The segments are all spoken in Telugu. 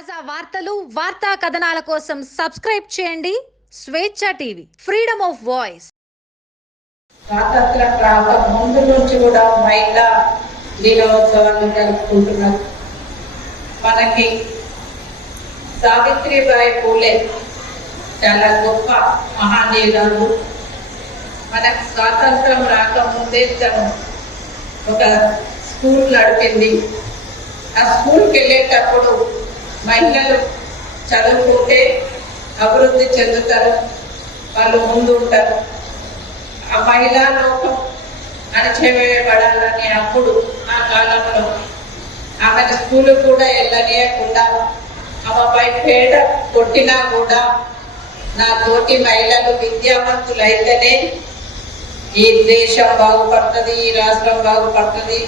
తాజా వార్తలు వార్తా కథనాల కోసం సబ్స్క్రైబ్ చేయండి. స్వేచ్ఛ టీవీ ఫ్రీడమ్ ఆఫ్ వాయిస్. స్వాతంత్రం రాక ముందు నుంచి కూడా మహిళా దినోత్సవాన్ని జరుపుకుంటున్నారు. మనకి సావిత్రిబాయి పూలే చాలా గొప్ప మహానీయురాలు. మనకు స్వాతంత్రం రాకముందే తను ఒక స్కూల్ నడిపింది. ఆ స్కూల్కి వెళ్ళేటప్పుడు మహిళలు చదువుకుంటే అభివృద్ధి చెందుతారు వాళ్ళు ముందు ఉంటారు. ఆ మహిళా లోకం అణచివేయబడాలని అప్పుడు ఆ కాలంలో ఆమెను స్కూలు కూడా వెళ్ళనీయకుండా ఆమెపై పేడ కొట్టినా కూడా నా తోటి మహిళలు విద్యావంతులైతేనే ఈ దేశం బాగుపడుతుంది ఈ రాష్ట్రం బాగుపడుతుంది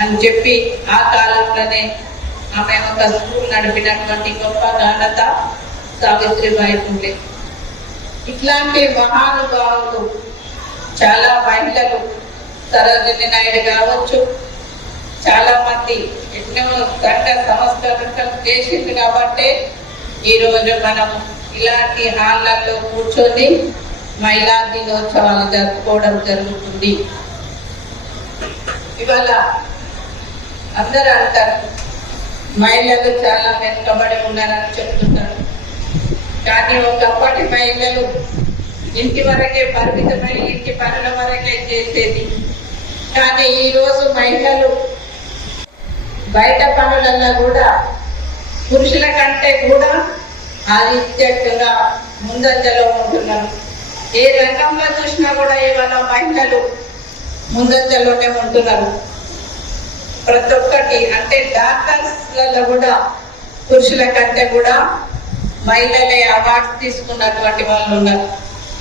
అని చెప్పి ఆ కాలంలోనే ఆమె ఒక స్కూల్ నడిపినటువంటి గొప్ప ఘనత సావిత్రిబాయి పూలే ఇట్లాంటి మహానుభావులు చాలా మహిళలు సరోజిని నాయుడు కావచ్చు చాలా మంది ఎన్నో గంట సంస్కరణలు చేసింది కాబట్టి ఈరోజు మనం ఇలాంటి హాళ్ళల్లో కూర్చొని మహిళా దినోత్సవాలు జరుపుకోవడం జరుగుతుంది. ఇవాళ అందరూ అంటారు మహిళలు చాలా వెనుకబడి ఉన్నారని చెప్తున్నారు కానీ ఒకప్పటి మహిళలు ఇంటి వరకే పరిమితమై ఇంటి పనుల వరకే చేసేది. కానీ ఈ రోజు మహిళలు బయట పనులలో కూడా పురుషుల కంటే కూడా ఆదిత్యంగా ముందంజలో ఉంటున్నారు. ఏ రంగంలో చూసినా కూడా ఇవాళ మహిళలు ముందంజలోనే ఉంటున్నారు. ప్రతి ఒక్కటి అంటే డాక్టర్స్లలో కూడా పురుషుల కంటే కూడా మహిళలే అవార్డ్స్ తీసుకున్నటువంటి వాళ్ళు ఉన్నారు.